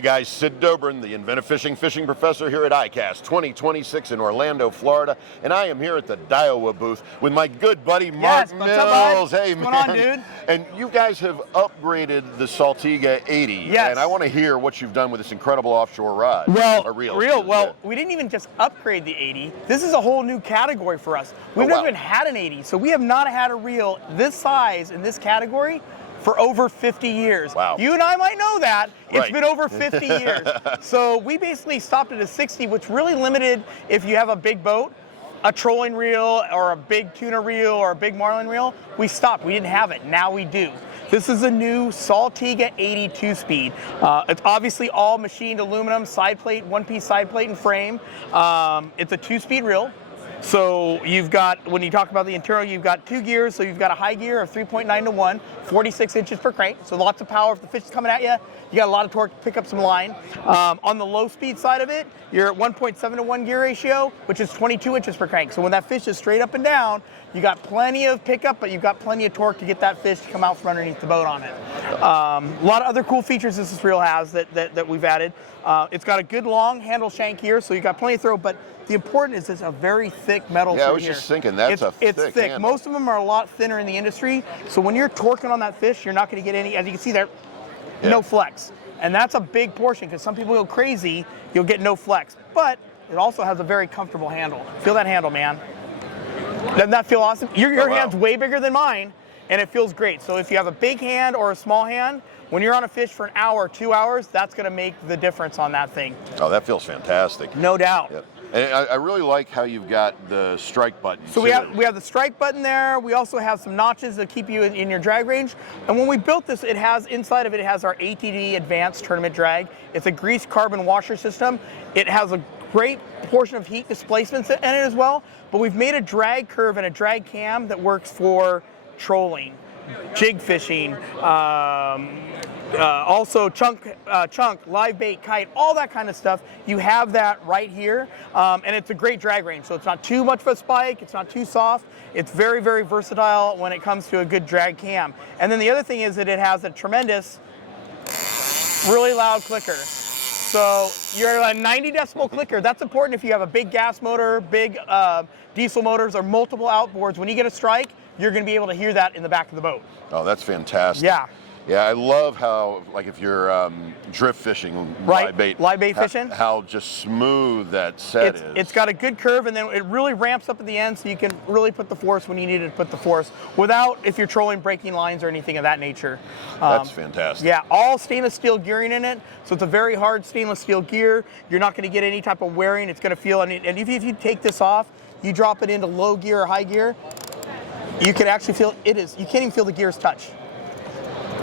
Hi guys, Sid Dobrin, the Inventive fishing professor here at ICAST 2026 in Orlando, Florida, and I am here at the Daiwa booth with my good buddy Marc Mills. What's up, bud? Hey What's man, going on, dude? And you guys have upgraded the Saltiga 80, Yes. and I want to hear what you've done with this incredible offshore rod. Well, or reel. We didn't even just upgrade the 80. This is a whole new category for us. We've never even had an 80, so we have not had a reel this size in this category for over 50 years. Wow. You and I might know that. It's Right. been over 50 years. So we basically stopped at a 60, which really limited if you have a big boat, a trolling reel, or a big tuna reel, or a big marlin reel. We stopped. We didn't have it. Now we do. This is a new Saltiga 82 speed. It's obviously all machined aluminum, side plate, one-piece side plate and frame. It's a 2-speed reel. So you've got, when you talk about the interior, you've got 2 gears. So you've got a high gear of 3.9 to 1, 46 inches per crank. So lots of power if the fish is coming at you. You got a lot of torque to pick up some line. On the low speed side of it, you're at 1.7 to 1 gear ratio, which is 22 inches per crank. So when that fish is straight up and down, you got plenty of pickup, but you've got plenty of torque to get that fish to come out from underneath the boat on it. A lot of other cool features this reel has that we've added. It's got a good long handle shank here, so you've got plenty of throw, but the important is it's a very thick metal Yeah, I through was here. just thinking it's thick. handle. Most of them are a lot thinner in the industry, so when you're torquing on that fish, you're not going to get any, as you can see there, no flex. And that's a big portion, because some people go crazy, you'll get no flex. But it also has a very comfortable handle. Feel that handle, man. Doesn't that feel awesome? Your hand's way bigger than mine, and it feels great. So if you have a big hand or a small hand, when you're on a fish for an hour, 2 hours, that's going to make the difference on that thing. Oh, that feels fantastic. No doubt. Yep. And I really like how you've got the strike button. So we have the strike button there. We also have some notches that keep you in your drag range. And when we built this, it has inside of it has our ATD Advanced Tournament Drag. It's a greased carbon washer system. It has a great portion of heat displacements in it as well. But we've made a drag curve and a drag cam that works for trolling, jig fishing, also chunk, live bait, kite, all that kind of stuff. You have that right here, and it's a great drag range. So it's not too much of a spike, it's not too soft. It's very, very versatile when it comes to a good drag cam. And then the other thing is that it has a tremendous, really loud clicker. So you're a 90 decibel clicker. That's important if you have a big gas motor, big diesel motors, or multiple outboards. When you get a strike, you're going to be able to hear that in the back of the boat. Oh, that's fantastic. Yeah. Yeah, I love how, like if you're drift fishing, right. live bait fishing, how just smooth that set is. It's got a good curve, and then it really ramps up at the end, so you can really put the force when you need to put the force without, if you're trolling, breaking lines or anything of that nature. That's fantastic. Yeah, all stainless steel gearing in it, so it's a very hard stainless steel gear. You're not going to get any type of wearing. It's going to feel, and if you take this off, you drop it into low gear or high gear, you can actually feel you can't even feel the gears touch.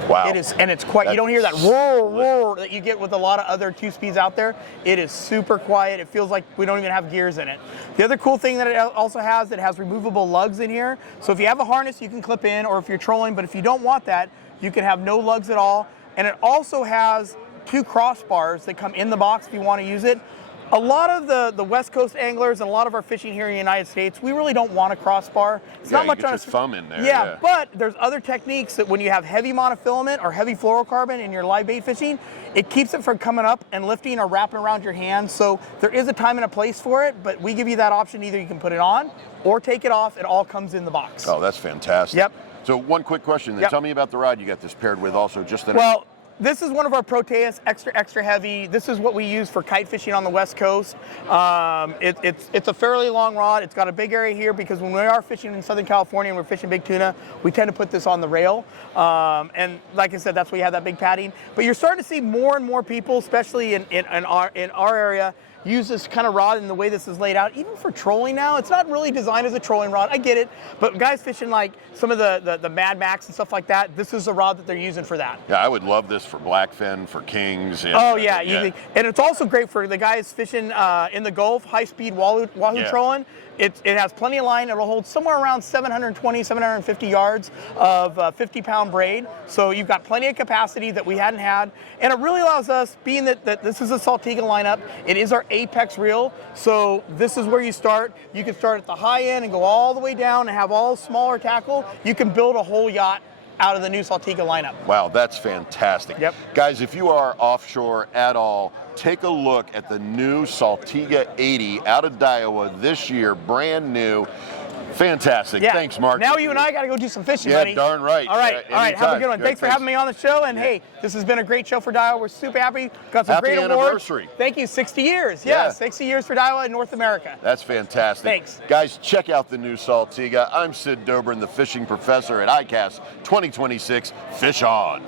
Wow. It is, and it's quiet. You don't hear that roar, roar that you get with a lot of other 2-speeds out there. It is super quiet. It feels like we don't even have gears in it. The other cool thing that it also has, it has removable lugs in here. So if you have a harness, you can clip in, or if you're trolling, but if you don't want that, you can have no lugs at all. And it also has 2 crossbars that come in the box if you want to use it. A lot of the West Coast anglers and a lot of our fishing here in the United States, we really don't want a crossbar. It's not much you get on your thumb in there. Yeah, but there's other techniques that when you have heavy monofilament or heavy fluorocarbon in your live bait fishing, it keeps it from coming up and lifting or wrapping around your hand. So there is a time and a place for it, but we give you that option. Either you can put it on or take it off. It all comes in the box. Oh, that's fantastic. Yep. So one quick question then. Yep. Tell me about the rod you got this paired with also. Well, this is one of our Proteus, extra heavy. This is what we use for kite fishing on the West Coast. It's a fairly long rod. It's got a big area here because when we are fishing in Southern California and we're fishing big tuna, we tend to put this on the rail. And like I said, that's why you have that big padding. But you're starting to see more and more people, especially in our area, use this kind of rod in the way this is laid out, even for trolling now. It's not really designed as a trolling rod, I get it, but guys fishing like some of the Mad Max and stuff like that, this is the rod that they're using for that. Yeah, I would love this for blackfin, for kings. Oh yeah, and it's also great for the guys fishing in the Gulf, high-speed Wahoo trolling. It has plenty of line. It'll hold somewhere around 720, 750 yards of 50-pound braid. So you've got plenty of capacity that we hadn't had. And it really allows us, being that this is a Saltiga lineup, it is our apex reel. So this is where you start. You can start at the high end and go all the way down and have all smaller tackle. You can build a whole yacht out of the new Saltiga lineup. Wow, that's fantastic. Yep. Guys, if you are offshore at all, take a look at the new Saltiga 80 out of Daiwa this year, brand new. Fantastic. Yeah. Thanks, Marc. Now you and I got to go do some fishing, Yeah, buddy. darn right. All right, all right. Have a good one. Good. Thanks for having me on the show. And hey, this has been a great show for Daiwa. We're super happy. Got some Happy great awards. anniversary. Thank you. 60 years. Yeah. Yeah, 60 years for Daiwa in North America. That's fantastic. Thanks. Guys, check out the new Saltiga. I'm Sid Dobrin, the fishing professor at ICAST 2026. Fish on.